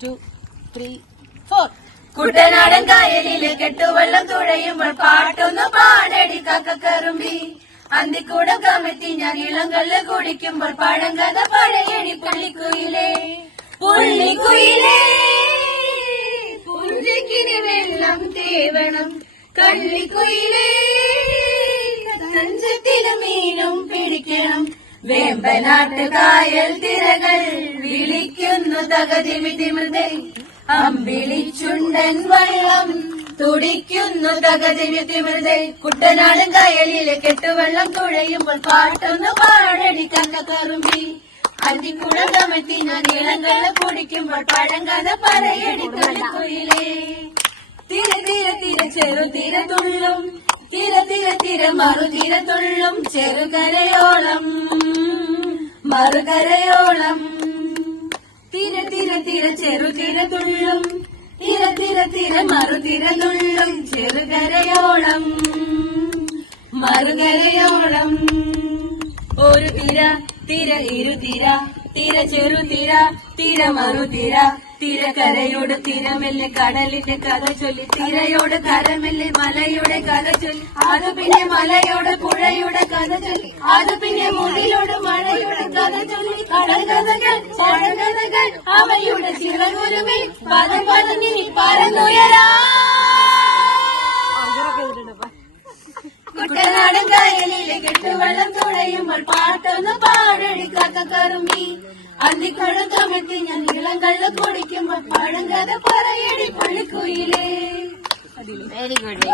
2, 3, 4. കുട്ടനാടൻ കായലിലെ കെട്ടുവെള്ളം തുഴയുമ്പോൾ പാട്ടൊന്ന് പാടടി കക്കറുമ്പി. അന്തിക്കൂടം കമത്തി ഞാൻ ഇളങ്കല്ല് കുടിക്കുമ്പോൾ പഴങ്കഥ പഴയടി പുള്ളിക്കുയിലേ. പുള്ളിക്കുയിലേ പുഞ്ചിക്കിനി വെള്ളം തേവണം. കള്ളിക്കുയിലേ തഞ്ചത്തില് മീനും പിടിക്കണം. വേമ്പനാട്ട് കായൽ തിരകൾ വിളിക്കുന്നു തകതിമിതിമൃതേ. അമ്പിളിച്ചുണ്ടൻ വള്ളം തുടിക്കുന്നു തകതിമിതിമൃതേ. കുട്ടനാടൻ കായലിലെ കെട്ടുവെള്ളം തുഴയുമ്പോൾ പാട്ടൊന്ന് പാടടി കക്കറുമ്പി. അന്തിക്കുടം കമത്തി ഞാൻ ഇളങ്കല്ല് കുടിക്കുമ്പോൾ പഴങ്കഥ പറയടി പുള്ളിക്കുയിലേ. തിര തിര തിര ചെറുതിര തുള്ളും, തിര തിര തിര മറുതിര തുള്ളും. ചെറുകരയോളം മറുകരയോളം. തിര തിര തിര ചെറുതിര തുള്ളും, തിര തിര തിര മറുതിര തുള്ളും. ചെറുകരയോളം മറുകരയോളം. ഒരു തിര തിര ഇരുതിര, തിര ചെറുതിര തിര മറുതിര. തിരക്കരയോട് തിരമെല്ലെ കടലിന്റെ കഥ ചൊല്ലി. തിരയോട് കരമെല്ലെ മലയുടെ കഥ ചൊല്ലി. അത് പിന്നെ മലയോട് പുഴയുടെ കഥ ചൊല്ലി. അത് പിന്നെ മുടിലോട് മഴയുടെ കഥ ചൊല്ലി. കടൽ കഥകൾ പഴകഥകൾ അവയുടെ ചിറകുരുമി പദം പതിഞ്ഞി പറന്നുയരാ. കുട്ടനാടൻ കായലിലെ കെട്ടുവെള്ളം തുഴയുമ്പോൾ പാട്ടൊന്ന് പാടടി കക്കറുമ്പി. അന്തിക്കുടം കമത്തി ഞാൻ ഇളങ്കല്ല് കുടിക്കുമ്പോൾ പഴങ്കഥ പറയടി പുള്ളിക്കുയിലേ. Very good.